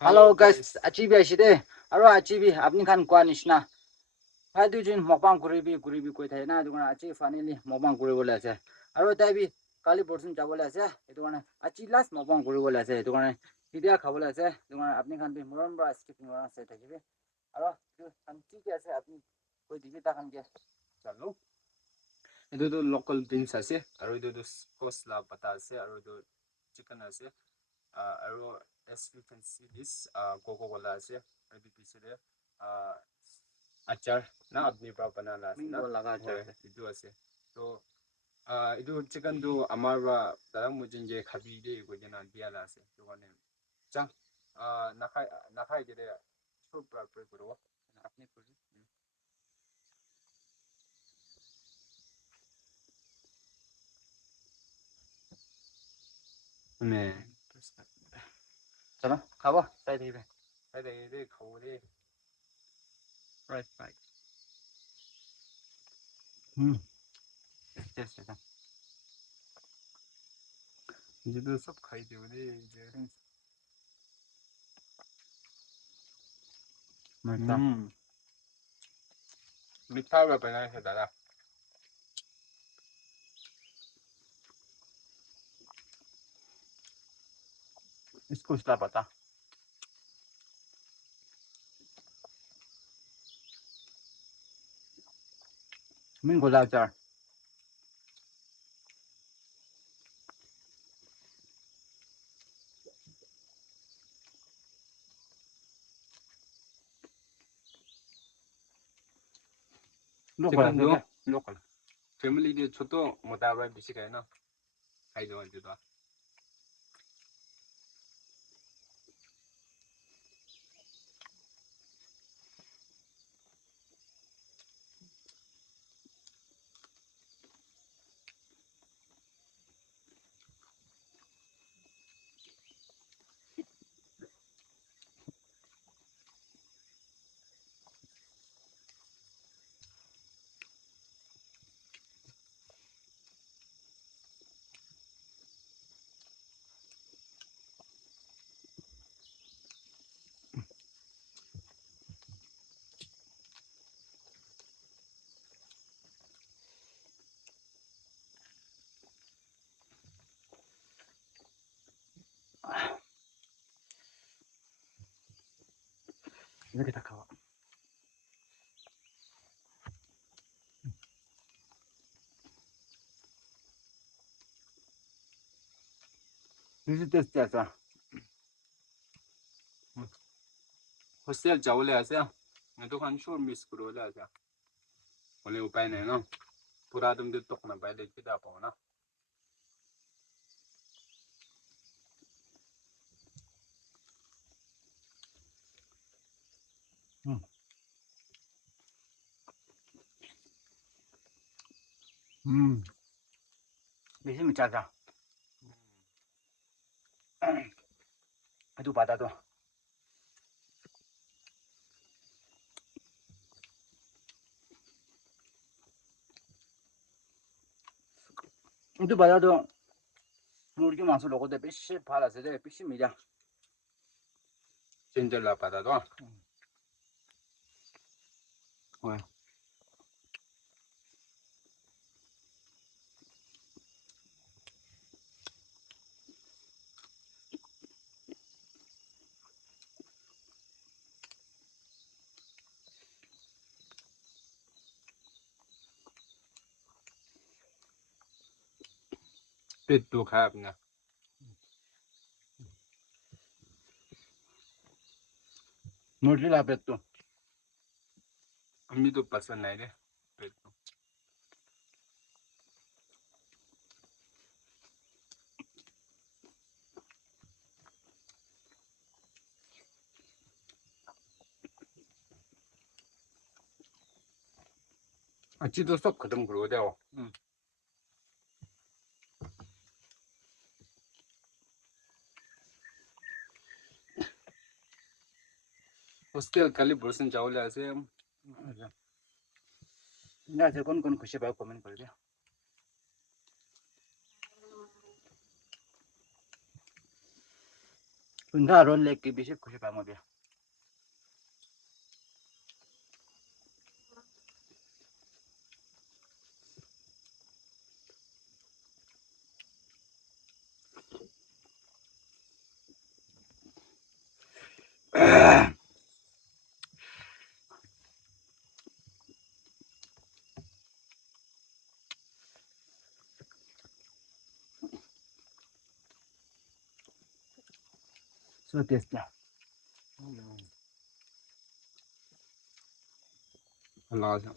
Hello guys, achieve ashide. Aro achieve apni khan kwa nishna. Hai du jin mokbang kuribi koi thai na dugana achieve finally mokbang kuri bola ase. Aro taibi kali portion jabole ase. Edugana achieve last mokbang kuri bola ase. Edugana video khabole ase. Edugana apni khan bi moron bra skip ngora ase thakibe. Aro khan ki ase apni koi dibi ta khan ke chalo edu local beans ase aro edu kosla pata ase aro edu chicken ase aro as you can see this coca-cola ase edu pisile achar na apni pra banana ase na laga achar edu ase so edu chicken do amara tarang mujinge khabi de ko jana diala ase to one cha nakhai de so pra kuro apni kuri 네. chalo khabo tai dibe. 네, 거울이 Right. Yes. 이제도 섭 가야 되는데 이제 맞다. 미타가 변화해서 나라 इसको इसला पता min gola achar local family de choto modaba bisikai na haido anjuda 이렇게 다 가봐. This is just hostel jawle ase na to kan sure miss kuro la ase ole upai nahi na pura dum de tok na pai de kida pa na Bisa mencaca. Itu pada tuh. Itu pada tuh. Murgi masuk logo deh, bisa palas deh, bisa meja. ginger la pada do Wah. pet to khap na Murgi lah pet tuh. ami to pasan nahi de pet to achi to sab khatam kuro de hostel kali person jawle ase Nggak sih, kon खुशी बात comment कर दिया. 분다 론 렉기 비십 90바 뭐 비야 so 됐다 알라자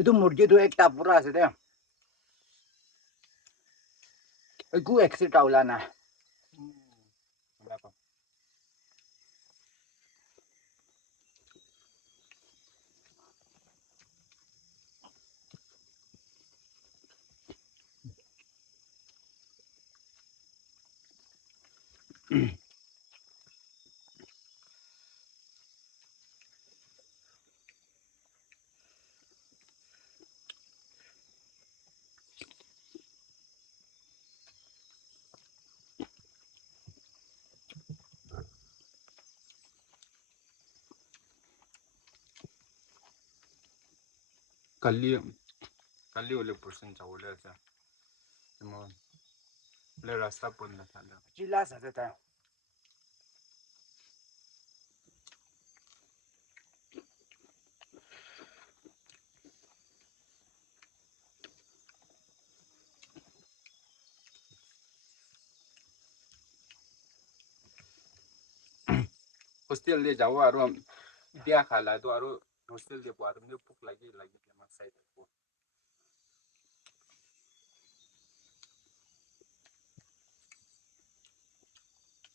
itu murgi tu ekta pura ase de gu exit aula na 알라가 kalli ole person chawle asa mo le rasta pon na thala jila sa ta hostel le jawo aro dia khala do aro hostel de par me puk lagi ma side ko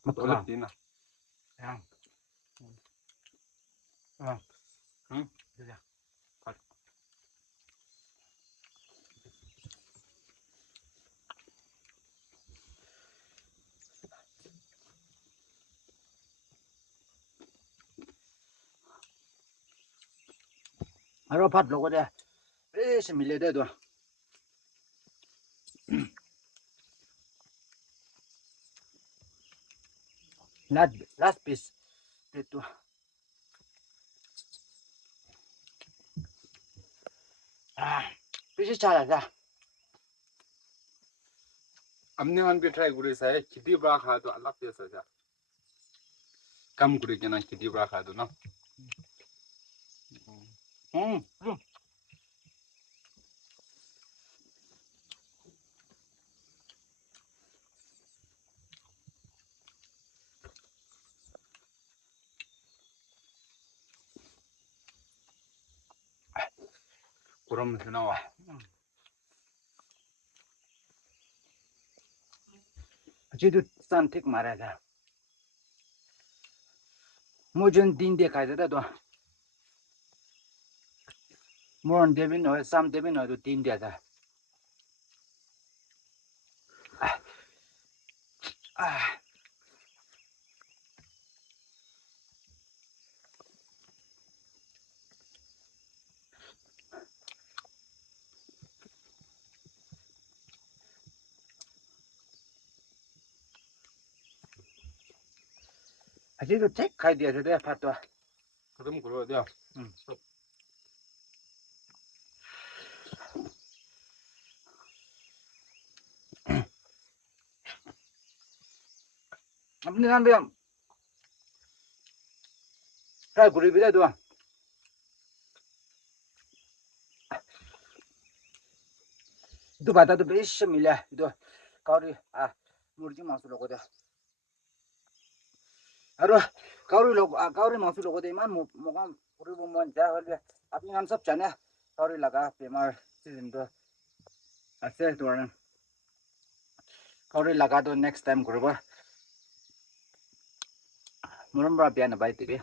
matolak dina ya ya aro pat logo de se mile de do last piece de tu piece chala da amne an be try gure sai kidi bra kha do alak pe sa ja kam gure kena kidi bra kha do na kuram sina wa 지도 산틱 말하자 모전 딘데 가자도 모런 데빈 어 삼 데빈 어도 딘데다 아직도 책 가야 돼 파도 그럼 그러 돼 अपने नाम पे काय गुरी भी दे दो तो बाता तो बेश मिला तो काउरी मुर्गी मासु लोगो दे अरे काउरी मासु लोगो दे मान मोगा गुरी बो मन जा हल अपने नाम सब जाने काउरी लगा बेमार सीजन तो ऐसे तो काउरी लगा तो नेक्स्ट टाइम गुरबा मुरम्बा बियान बाई तिबे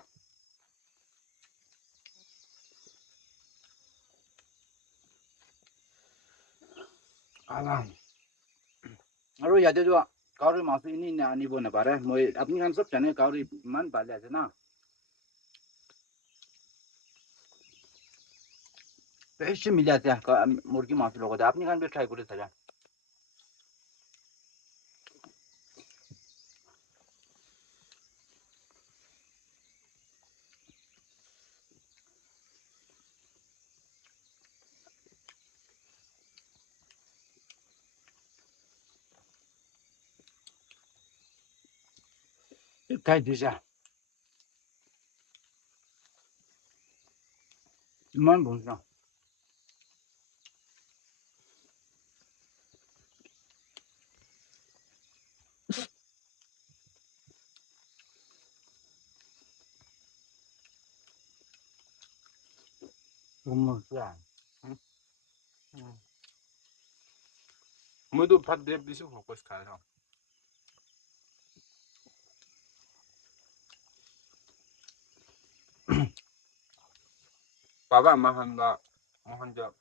अरे याद जो काउरी मासु इनी ने आनी बोने बारे मोय अपनी हम सब जाने काउरी मन बाले है ना বেশি মিলে আছে মুরগি মাংস লোক আপনি খান ট্রাই করে থাকা খাই দিছা ইমান বন্ধু 모두 밭에 비수 먹고 싶어요. 바바 마한다 마한자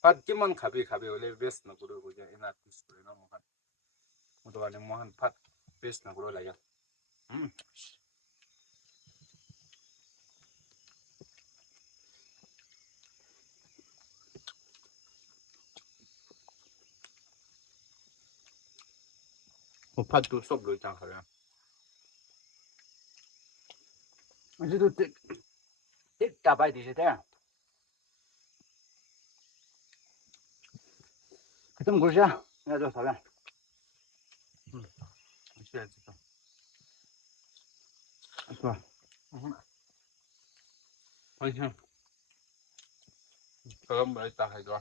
밭기만 가비 원래 베스트 나 그러고 이제 이나 디스플레이나 뭐한 모두 안에 뭐한 밭 베스트 나 그러라야. 밭도 쏙로 있잖아 그래. 이제도 틱 잡아야 되지 그럼 그러자 내가 저 사람 진짜 진짜. 좋아 아니 그럼 뭐 있다 해도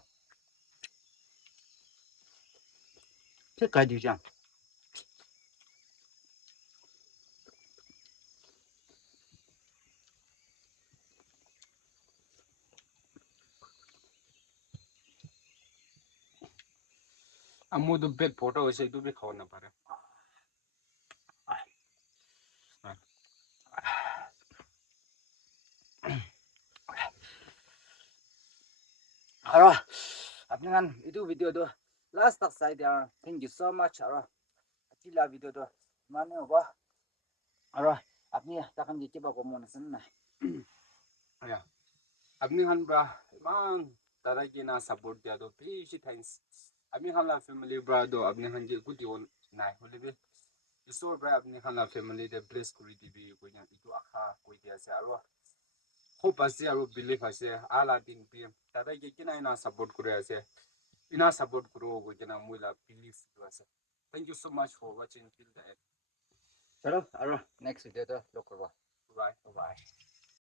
틱 가야 되지 아무도 배 보러 오셔 도 배 가오나 봐라. 알아 আপনি খান ইটো ভিডিওটো লাস্ট তক চাই দিয়া থ্যাংক ইউ সো মাচ আৰু আজিলা ভিডিওটো মানে হ'ব আৰু আপনি তাকান যে কিবা কম মন আছে নাই 야. আপনি 한바 만 다라기나 서포트 야도 비시 땡스. আপনি 한라 패밀리 브라도 আপনি 한지 구디온 나이 홀리비 이소 브라 আপনি 한라 패밀리 데 블레스 쿠리디비 고냐 이도 아카 고이디아세 알와 호파세 알로 빌리파세 알라딘 비 다라기 기나이나 서포트 쿠레아세 이나 서포트 쿠로 고냐 무라 빌리프 두아세. Thank you so much for watching till the end. চলো আৰু নেক্সট ভিডিওটো লগ কৰিব Bye bye.